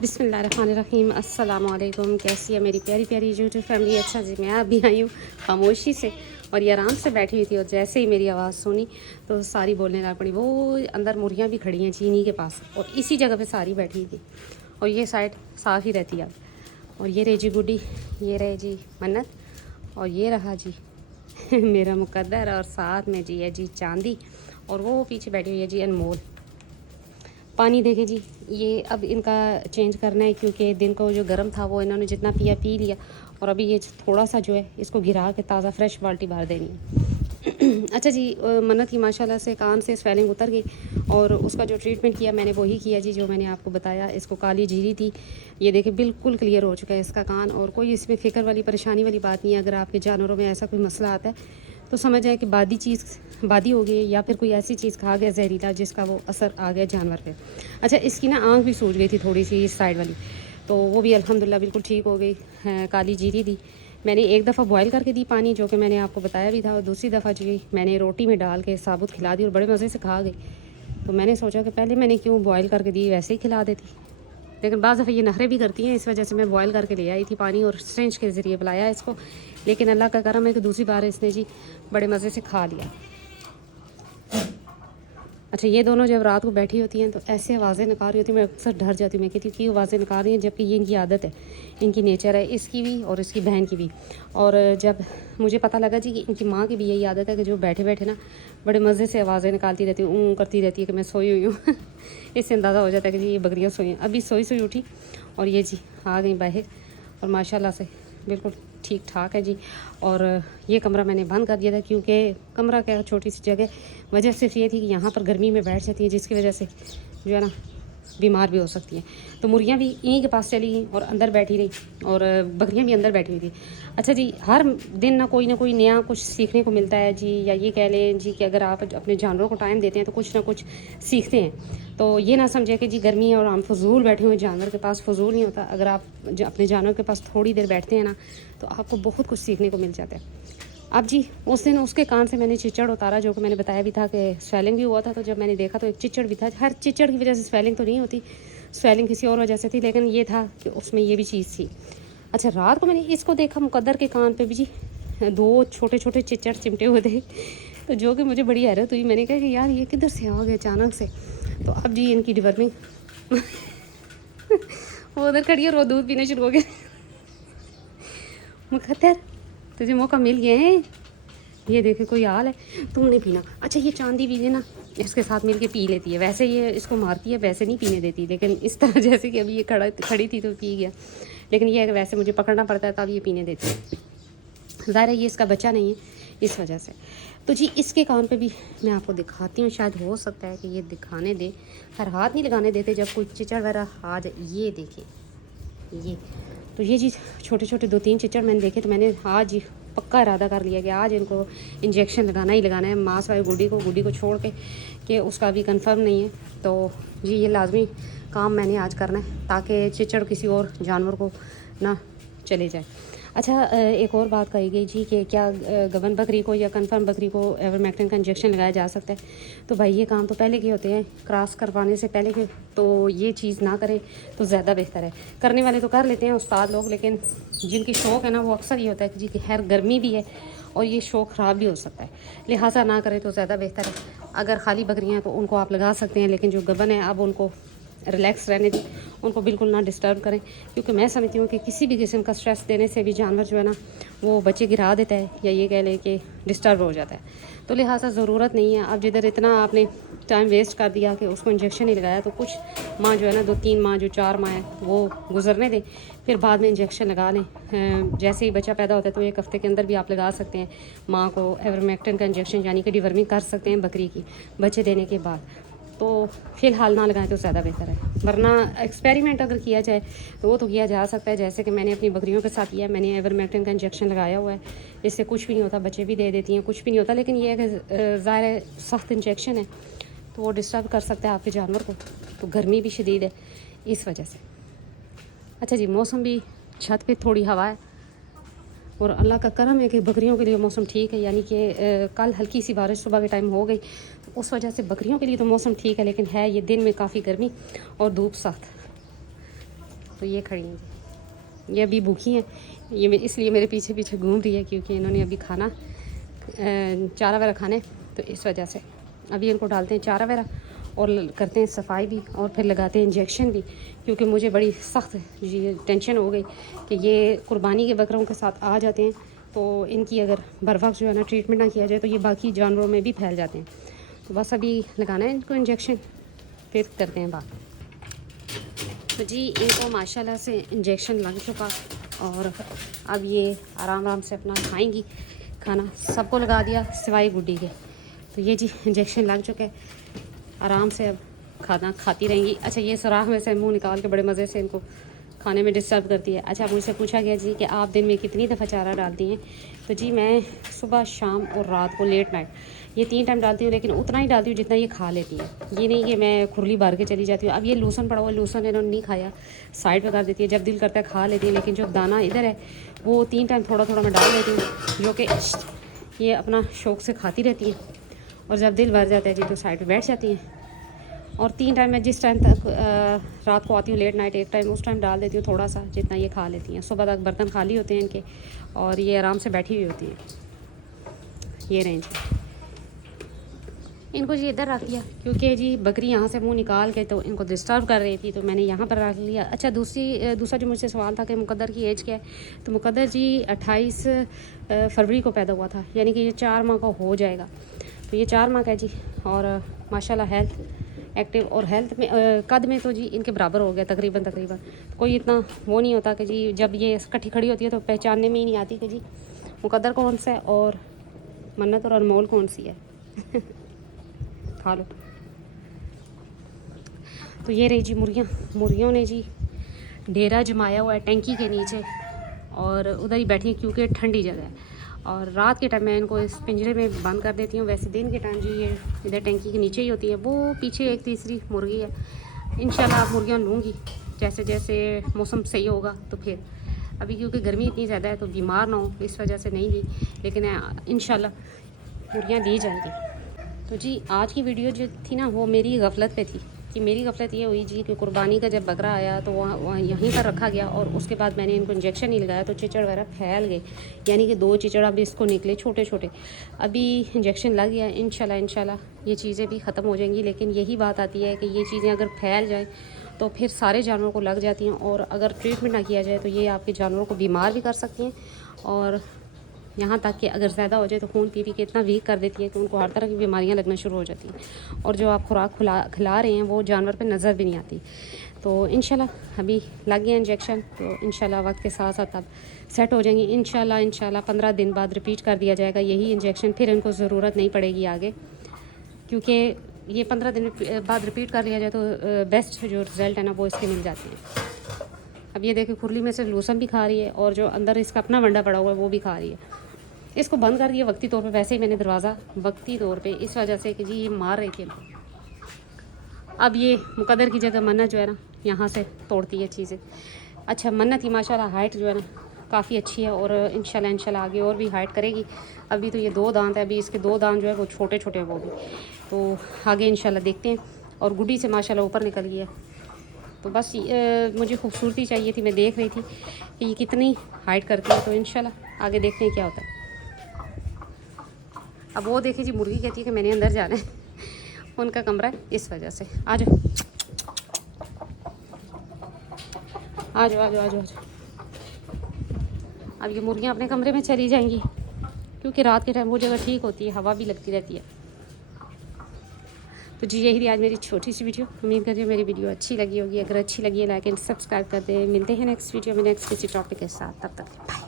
बिस्मिल्लाहिर्रहमानिर्रहीम। अस्सलाम वालेकुम। कैसी है मेरी प्यारी प्यारी यूट्यूब फैमिली। अच्छा जी, मैं अभी आई हूँ खामोशी से और ये आराम से बैठी हुई थी और जैसे ही मेरी आवाज़ सुनी तो सारी बोलने लग पड़ी। वो अंदर मुर्गियाँ भी खड़ी हैं चीनी के पास और इसी जगह पे सारी बैठी थी और ये साइड साफ़ ही रहती है अब। और ये रही जी गुड्डी, ये रहे जी मन्नत और ये रहा जी मेरा मुकद्दर और साथ में जी है जी चांदी और वो पीछे बैठी हुई है जी अनमोल। पानी देखें जी, ये अब इनका चेंज करना है क्योंकि दिन को जो गर्म था वो इन्होंने जितना पिया पी लिया और अभी ये थोड़ा सा जो है इसको गिरा के ताज़ा फ्रेश बाल्टी भर देनी है। अच्छा जी, मन्नत की माशाल्लाह से कान से स्वेलिंग उतर गई और उसका जो ट्रीटमेंट किया मैंने वही किया जी जो मैंने आपको बताया। इसको काली जीरी थी, ये देखिए बिल्कुल क्लियर हो चुका है इसका कान और कोई इसमें फ़िक्र वाली परेशानी वाली बात नहीं है। अगर आपके जानवरों में ऐसा कोई मसला आता है तो समझ आए कि बादी हो गई या फिर कोई ऐसी चीज़ खा गया जहरीला जिसका वो असर आ गया जानवर पे। अच्छा, इसकी ना आँख भी सूज गई थी थोड़ी सी इस साइड वाली, तो वो भी अल्हम्दुलिल्लाह बिल्कुल ठीक हो गई। काली जीरी दी मैंने, एक दफ़ा बॉयल करके दी पानी जो कि मैंने आपको बताया भी था, और दूसरी दफ़ा जी मैंने रोटी में डाल के साबुत खिला दी और बड़े मज़े से खा गई। तो मैंने सोचा कि पहले मैंने क्यों बॉयल करके दी, वैसे ही खिला देती। लेकिन बाज़ दफ़ा ये नखरे भी करती हैं, इस वजह से मैं बॉयल करके ले आई थी पानी और स्ट्रेंच के ज़रिए पिलाया इसको। लेकिन अल्लाह का करम है कि दूसरी बार इसने जी बड़े मज़े से खा लिया। अच्छा, ये दोनों जब रात को बैठी होती हैं तो ऐसे आवाज़ें निकाल रही होती हैं, मैं अक्सर डर जाती हूँ। मैं कहती हूँ कि आवाज़ें निकाल रही हैं, जबकि ये इनकी आदत है, इनकी नेचर है, इसकी भी और इसकी बहन की भी। और जब मुझे पता लगा जी कि इनकी माँ की भी यही आदत है कि जो बैठे बैठे ना बड़े मज़े से आवाज़ें निकालती रहती हूँ, ऊँ करती रहती है कि मैं सोई हुई हूँ। इससे अंदाज़ा हो जाता है कि जी ये बकरियाँ सोई हैं। अभी सोई सोई उठी और ये जी आ गई बाहर और माशाल्लाह से बिल्कुल ठीक ठाक है जी। और ये कमरा मैंने बंद कर दिया था क्योंकि कमरा क्या छोटी सी जगह, वजह सिर्फ ये थी कि यहाँ पर गर्मी में बैठ जाती है जिसकी वजह से जो है ना बीमार भी हो सकती हैं। तो मुर्गियाँ भी इन्हीं के पास चली गई और अंदर बैठी रही और बकरियाँ भी अंदर बैठी हुई थी। अच्छा जी, हर दिन ना कोई नया कुछ सीखने को मिलता है जी, या ये कह लें जी कि अगर आप अपने जानवरों को टाइम देते हैं तो कुछ ना कुछ सीखते हैं। तो ये ना समझे कि जी गर्मी है और हम फजूल बैठे हुए जानवर के पास, फजूल नहीं होता। अगर आप अपने जानवर के पास थोड़ी देर बैठते हैं ना तो आपको बहुत कुछ सीखने को मिल जाता है। अब जी उस दिन उसके कान से मैंने चिचड़ उतारा जो कि मैंने बताया भी था कि स्वेलिंग भी हुआ था। तो जब मैंने देखा तो एक चिचड़ भी था। हर चिचड़ की वजह से स्वेलिंग तो नहीं होती, स्वेलिंग किसी और वजह से थी, लेकिन ये था कि उसमें ये भी चीज़ थी। अच्छा, रात को मैंने इसको देखा मुकद्दर के कान पे भी जी दो छोटे छोटे चिचड़ चिमटे हुए थे। तो जो कि मुझे बड़ी हैरत हुई, मैंने कहा कि यार ये किधर से आ गए अचानक से। तो अब जी इनकी डिवर्मिंग वो उधर खड़ी है और वो दूध पीने शुरू हो गए। मुकद्दर, तुझे मौका मिल गया है, ये देखे कोई हाल है, तुम नहीं पीना। अच्छा, ये चांदी भी है ना इसके साथ मिल के पी लेती है। वैसे ये इसको मारती है, वैसे नहीं पीने देती, लेकिन इस तरह जैसे कि अभी ये खड़ी थी तो पी गया। लेकिन ये वैसे मुझे पकड़ना पड़ता है तब ये पीने देती है। ज़ाहिर है ये इसका बच्चा नहीं है इस वजह से। तो जी इसके कान पे भी मैं आपको दिखाती हूँ, शायद हो सकता है कि ये दिखाने दे। हर हाथ नहीं लगाने देते जब कोई चिचड़ वगैरह आ जाए। ये देखिए ये, तो ये जी छोटे छोटे 2-3 चिचड़ मैंने देखे तो मैंने आज ही पक्का इरादा कर लिया कि आज इनको इंजेक्शन लगाना ही लगाना है। मांस वाली गुड्डी को छोड़ के कि उसका अभी कंफर्म नहीं है। तो जी ये लाजमी काम मैंने आज करना है ताकि चिचड़ किसी और जानवर को ना चले जाए। अच्छा, एक और बात कही गई जी कि क्या गबन बकरी को या कन्फर्म बकरी को एवरमेक्टिन का इंजेक्शन लगाया जा सकता है। तो भाई ये काम तो पहले के होते हैं, क्रॉस करवाने से पहले के, तो ये चीज़ ना करें तो ज़्यादा बेहतर है। करने वाले तो कर लेते हैं उस्ताद लोग, लेकिन जिनकी शौक़ है ना वो अक्सर ये होता है कि जी कि खैर गर्मी भी है और ये शौक़ ख़राब भी हो सकता है, लिहाजा ना करें तो ज़्यादा बेहतर है। अगर खाली बकरियाँ हैं तो उनको आप लगा सकते हैं, लेकिन जो गबन है अब उनको रिलैक्स रहने दें, उनको बिल्कुल ना डिस्टर्ब करें। क्योंकि मैं समझती हूँ कि किसी भी किस्म का स्ट्रेस देने से भी जानवर जो है ना वो बच्चे गिरा देता है या ये कह लें कि डिस्टर्ब हो जाता है। तो लिहाजा ज़रूरत नहीं है। अब जिधर इतना आपने टाइम वेस्ट कर दिया कि उसको इंजेक्शन नहीं लगाया, तो कुछ माँ जो है ना 2-3 माह जो 4 माह है वो गुजरने दें, फिर बाद में इंजेक्शन लगा लें। जैसे ही बच्चा पैदा होता है तो 1 हफ़्ते के अंदर भी आप लगा सकते हैं माँ को एवरमेक्टिन का इंजेक्शन, यानी कि डिवर्मिंग कर सकते हैं बकरी की बच्चे देने के बाद। तो फ़िलहाल ना लगाएं तो ज़्यादा बेहतर है, वरना एक्सपेरिमेंट अगर किया जाए तो वो तो किया जा सकता है, जैसे कि मैंने अपनी बकरियों के साथ किया। मैंने एवरमेक्टिन का इंजेक्शन लगाया हुआ है, इससे कुछ भी नहीं होता, बच्चे भी दे देती हैं, कुछ भी नहीं होता। लेकिन ये है कि ज़ाहिर है सख्त इंजेक्शन है तो वो डिस्टर्ब कर सकता है आपके जानवर को, तो गर्मी भी शदीद है इस वजह से। अच्छा जी, मौसम भी, छत पे थोड़ी हवा है और अल्लाह का करम है कि बकरियों के लिए मौसम ठीक है। यानी कि कल हल्की सी बारिश सुबह के टाइम हो गई, तो उस वजह से बकरियों के लिए तो मौसम ठीक है, लेकिन है ये दिन में काफ़ी गर्मी और धूप सख्त। तो ये खड़ी हैं जी, ये अभी भूखी हैं। ये इसलिए मेरे पीछे पीछे घूम रही है क्योंकि इन्होंने अभी खाना चारा वगैरह खाने, तो इस वजह से अभी इनको डालते हैं चारा वगैरह और करते हैं सफाई भी और फिर लगाते हैं इंजेक्शन भी, क्योंकि मुझे बड़ी सख्त टेंशन हो गई कि ये कुर्बानी के बकरों के साथ आ जाते हैं, तो इनकी अगर बर वक्त जो है ना ट्रीटमेंट ना किया जाए तो ये बाकी जानवरों में भी फैल जाते हैं। तो बस अभी लगाना है इनको इंजेक्शन, फिर करते हैं बात। तो जी इनको माशाल्लाह से इंजेक्शन लग चुका और अब ये आराम आराम से अपना खाएंगी खाना। सबको लगा दिया सिवाय गुड्डी के। तो ये जी इंजेक्शन लग चुका है, आराम से अब खाना खाती रहेंगी। अच्छा ये सुराख में से मुंह निकाल के बड़े मज़े से इनको खाने में डिस्टर्ब करती है। अच्छा मुझसे पूछा गया जी कि आप दिन में कितनी दफ़ा चारा डालती हैं? तो जी मैं सुबह, शाम और रात को लेट नाइट ये 3 टाइम डालती हूँ, लेकिन उतना ही डालती हूँ जितना ये खा लेती है। ये नहीं कि मैं खुरली भर के चली जाती हूँ। अब ये लूसन पड़ा हुआ, लूसन इन्होंने नहीं खाया, साइड पर कर देती है, जब दिल करता है खा लेती है, लेकिन जो दाना इधर है वो 3 टाइम थोड़ा थोड़ा मैं डाल देती हूँ, जो कि ये अपना शौक़ से खाती रहती है। और जब दिल भर जाता है जी तो साइड पर बैठ जाती हैं। और 3 टाइम मैं जिस टाइम तक रात को आती हूँ लेट नाइट, एक टाइम उस टाइम डाल देती हूँ थोड़ा सा, जितना ये खा लेती हैं। सुबह तक बर्तन खाली होते हैं इनके और ये आराम से बैठी हुई होती हैं। ये रेंज इनको जी इधर रख दिया क्योंकि जी बकरी यहाँ से मुंह निकाल के तो इनको डिस्टर्ब कर रही थी, तो मैंने यहाँ पर रख लिया। अच्छा दूसरा जो मुझसे सवाल था कि मुकद्दर की एज क्या है, तो मुकद्दर जी 28 फरवरी को पैदा हुआ था, यानी कि ये 4 माह का हो जाएगा। तो ये 4 माह का है जी और माशाल्लाह हेल्थ एक्टिव और हेल्थ में कद में तो जी इनके बराबर हो गया तकरीबन। कोई इतना वो नहीं होता कि जी जब ये इकट्ठी खड़ी होती है तो पहचानने में ही नहीं आती कि जी मुकद्दर कौन सा है और मन्नत और अनमोल कौन सी है। खा लो। तो ये रही जी मुर्गियों ने जी डेरा जमाया हुआ है टैंकी के नीचे और उधर ही बैठी हैं क्योंकि ठंडी जगह है। और रात के टाइम मैं इनको इस पिंजरे में बंद कर देती हूँ, वैसे दिन के टाइम जी ये इधर टैंकी के नीचे ही होती है। वो पीछे एक तीसरी मुर्गी है, इंशाल्लाह आप मुर्गियाँ लूँगी जैसे जैसे मौसम सही होगा। तो फिर अभी क्योंकि गर्मी इतनी ज़्यादा है तो बीमार ना हो इस वजह से नहीं ली, लेकिन इंशाल्लाह मुर्गियाँ दी जाएंगी। तो जी आज की वीडियो जो थी ना वो मेरी गफलत पे थी कि मेरी गफलत ये हुई जी कि कुर्बानी का जब बकरा आया तो वहाँ यहीं पर रखा गया और उसके बाद मैंने इनको इंजेक्शन नहीं लगाया तो चिचड़ वगैरह फैल गए, यानी कि 2 चिचड़ अभी इसको निकले छोटे छोटे। अभी इंजेक्शन लग गया, इंशाल्लाह ये चीज़ें भी ख़त्म हो जाएंगी। लेकिन यही बात आती है कि ये चीज़ें अगर फैल जाएँ तो फिर सारे जानवरों को लग जाती हैं और अगर ट्रीटमेंट ना किया जाए तो ये आपके जानवरों को बीमार भी कर सकती हैं और यहाँ तक कि अगर ज़्यादा हो जाए तो खून पी के इतना वीक कर देती है कि उनको हर तरह की बीमारियाँ लगना शुरू हो जाती हैं और जो आप खुराक खिला रहे हैं वो जानवर पे नज़र भी नहीं आती। तो इंशाल्लाह अभी लग गया इंजेक्शन, तो इंशाल्लाह वक्त के साथ साथ अब सेट हो जाएंगी। इंशाल्लाह 15 दिन बाद रिपीट कर दिया जाएगा यही इंजेक्शन, फिर इनको ज़रूरत नहीं पड़ेगी आगे, क्योंकि ये 15 दिन बाद रिपीट कर लिया जाए तो बेस्ट जो रिज़ल्ट है ना वो इसके मिल जाते हैं। अब ये देखिए खुरली में से लूसन भी खा रही है और जो अंदर इसका अपना वंडा पड़ा हुआ है वो भी खा रही है। इसको बंद कर दिया वक्ती तौर पे, वैसे ही मैंने दरवाज़ा वक्ती तौर पे इस वजह से कि जी ये मार रही थी इनको। अब ये मुकद्दर की जगह मन्नत जो है ना यहाँ से तोड़ती है चीज़ें। अच्छा मन्नत की माशाल्लाह हाइट जो है ना काफ़ी अच्छी है और इंशाल्लाह आगे और भी हाइट करेगी। अभी तो ये 2 दांत है, अभी इसके 2 दांत जो है वो छोटे छोटे हैं वो भी, तो आगे इंशाल्लाह देखते हैं। और गुड्डी से माशाल्लाह ऊपर निकल गई है। तो बस मुझे खूबसूरती चाहिए थी, मैं देख रही थी कि ये कितनी हाइट करती है, तो इंशाल्लाह आगे देखते हैं क्या होता है। अब वो देखिए जी मुर्गी कहती है कि मैंने अंदर जाना है, उनका कमरा है इस वजह से। आ जाओ आ जाओ आ जाओ आ जाओ। अब ये मुर्गियाँ अपने कमरे में चली जाएंगी क्योंकि रात के टाइम वो जगह ठीक होती है, हवा भी लगती रहती है। तो जी यही थी आज मेरी छोटी सी वीडियो। उम्मीद करती हूँ मेरी वीडियो अच्छी लगी होगी। अगर अच्छी लगी है लाइक एंड सब्सक्राइब कर दें। मिलते हैं नेक्स्ट वीडियो में नेक्स्ट किसी टॉपिक के साथ, तब तक बाय।